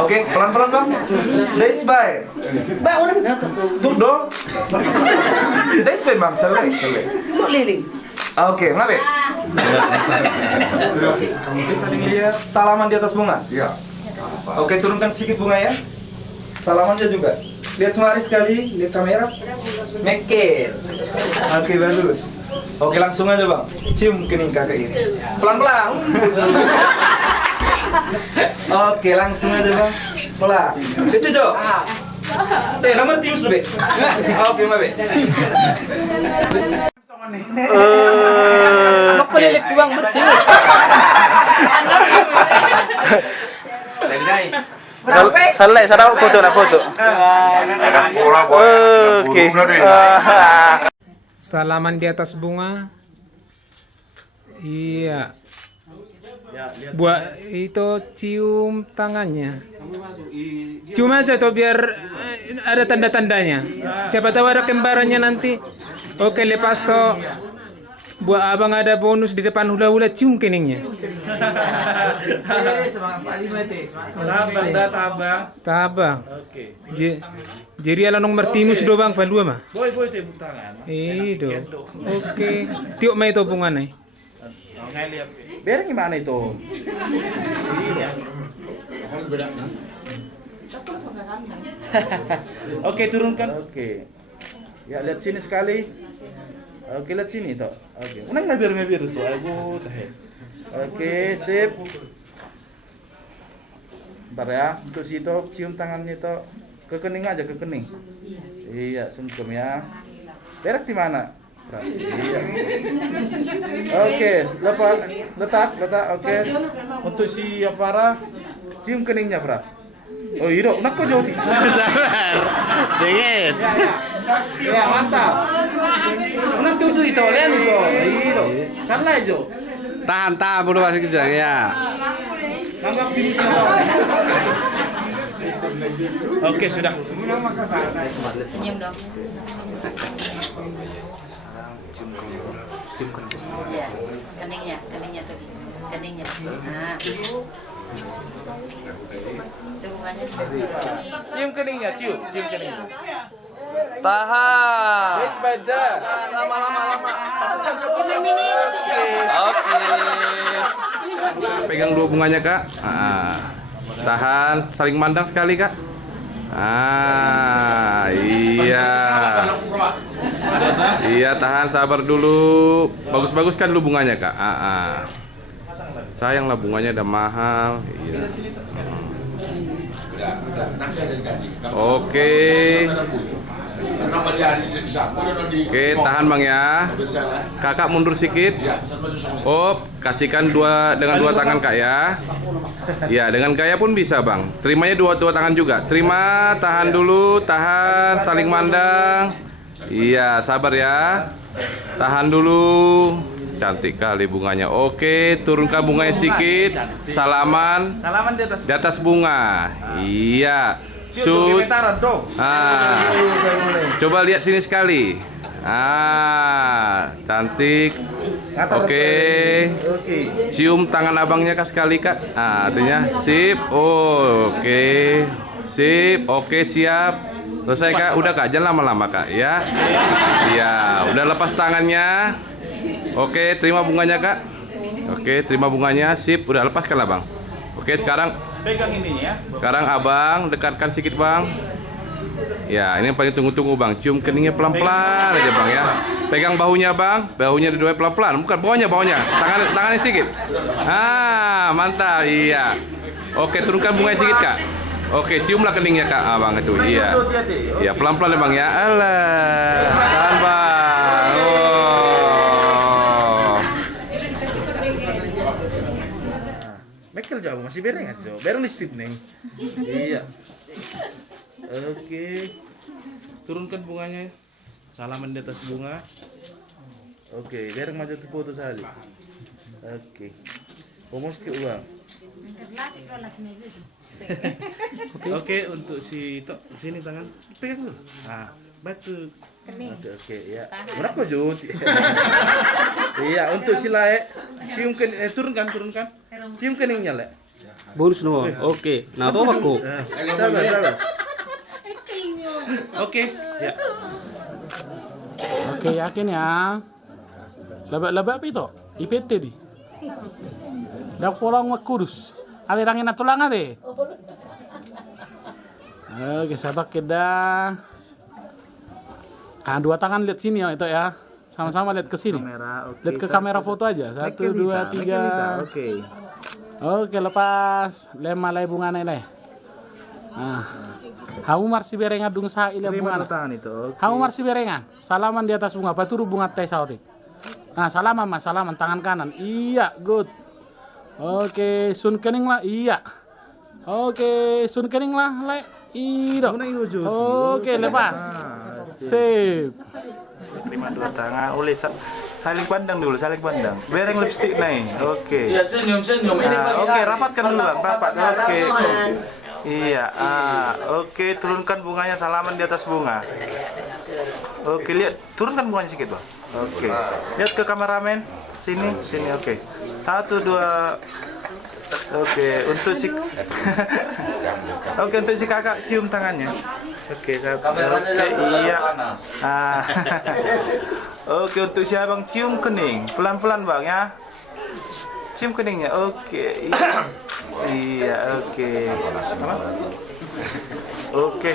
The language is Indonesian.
Oke, pelan-pelan bang. Let's buy. Ba, udah tuh. Dong. Let's buy bang, selek. Lu liling. Oke, ngabe. Bisa dilihat salaman di atas bunga. Ya. Oke, turunkan sedikit bunga ya. Salamannya juga. Lihat kemari sekali, lihat kamera. Mekel. Oke, bagus. Oke, langsung aja bang. Cium kening kakak ini. Pelan-pelan. Oke, langsung aja bang. Pelan. Itu Jo. Nomor timus dulu be. Oke, Mbak be. Apa lilik doang bertius. Saleh, sarap foto na foto. Oke. Salaman di atas bunga. Iya. Buat itu cium tangannya. Cium aja tuh biar ada tanda-tandanya. Siapa tahu ada kembarannya nanti. Oke, lepas toh buat abang ada bonus di depan hula-hula, cium keningnya. Tabang. Oke. Jadi ala nomor timus do bang, palua mah. Boy tepuk tangan. Itu. Oke. Tiuk mai to bunga nih. Biar gimana itu? Iya. Oke, turunkan. Oke. Ya, lihat sini sekali. Oke, lihat sini toh. Oke. Unang mabir tuh. Ayo, tahe. Oke, sip. Bentar ya, untuk situ cium tangannya toh. Ke kening aja, ke kening. Iya, sungkem ya. Berak di mana? Iya. Oke, letak. Oke. Untuk si Farah, cium keningnya, Farah. Oh iya, nak kok jauh. Dingin. Ya, mantap. Nak tuduh itu lihat itu. Iya, salah aja. Tahan, bulu masih kejang ya. Nambah pilih Oke, sudah. Senyum dong. Iya, keningnya tuh. Keningnya. Nah. Itu bunganya. Cium keningnya, cium keningnya. Tahan. Yes, badan. Lama. Oke. Pegang dua bunganya kak. Tahan, saling mandang sekali kak. Iya. Iya, tahan, sabar dulu. Bagus kan dulu bunganya kak. Sayanglah bunganya udah mahal. Iya. Oke. Oke, tahan bang ya. Kakak mundur sedikit. Kasihkan dengan dua tangan kak ya. Ya, dengan gaya pun bisa bang. Terimanya dua tangan juga. Terima, tahan dulu, tahan, saling mandang. Iya, sabar ya. Tahan dulu. Cantik kali bunganya. Oke, turunkan bunganya sedikit. Salaman di atas bunga. Iya. Coba lihat sini sekali. Cantik. Oke. Cium tangan abangnya kak sekali kak. Artinya sip. Oke. Sip. Oke, siap. Selesai kak. Udah kak, jangan lama-lama kak ya. Iya. Udah lepas tangannya. Oke, terima bunganya kak. Oke, terima bunganya. Sip. Udah lepaskan lah bang. Oke, sekarang Pegang ininya ya. sekarang abang dekatkan sedikit bang. Ya, ini yang paling tunggu-tunggu bang. Cium keningnya pelan-pelan aja bang ya. Pegang bahunya bang. Bahunya dua pelan-pelan. Bukan bawahnya. Tangannya sedikit. Mantap. Iya. Oke, turunkan bunganya sedikit kak. Oke, ciumlah keningnya kak. Bang itu. Iya. Iya, pelan-pelan ya bang ya. Alah. Tahan bang. Mekel jauh masih bereng aja. Bereng listip nih. Iya. Oke. Turunkan bunganya. Salaman di atas bunga. Oke, bereng maju ke foto sekali. Oke. Pomos ke uang. Oke, untuk si Tok sini tangan. Pegang dulu. Batu. Oke, ya. Berapa jut? Iya, untuk si Lae cium turunkan. Cium keningnya, Le. bonus no. Oke. Nah, tuh aku. Sabar. Oke, ya. Oke, yakin ya. Lebak-lebak itu IPT di. Dak folong kurus. Alirangin na tulang ade. Oke, saya pakai dah. Dua tangan lihat sini ya itu ya. Sama-sama lihat ke sini. Kamera, oke. Lihat ke kamera foto aja. 1, 2, 3. Oke. Oke, lepas. Lema lay bunga nilai. Hamu marsi berenga dung sa ila Terima bunga. tangan itu. Oke. Hamu marsi berenga. Salaman di atas bunga. Paturu bunga teh sautik. Nah, salaman mas, salaman tangan kanan. Iya, good. Oke, sun kening lah. Iya. Oke, sun kening lah. Le. Iro. Oke, lepas. Sip. Terima dua tangan. Oleh saling pandang dulu, saling pandang. Bereng lipstick nih. Oke. Iya, senyum ini paling Oke, rapatkan dulu Bang, rapat. Oke. Iya, oke, turunkan bunganya, salaman di atas bunga. Oke, lihat, turunkan bunganya sedikit, Bang. Oke. Lihat ke kameramen. Sini, oke. 1, 2. Oke, untuk si Oke, untuk si kakak cium tangannya. Oke, iya. Oke, untuk si abang cium kening. Pelan-pelan, Bang ya. Cium keningnya. Oke. Iya, oke. Oke.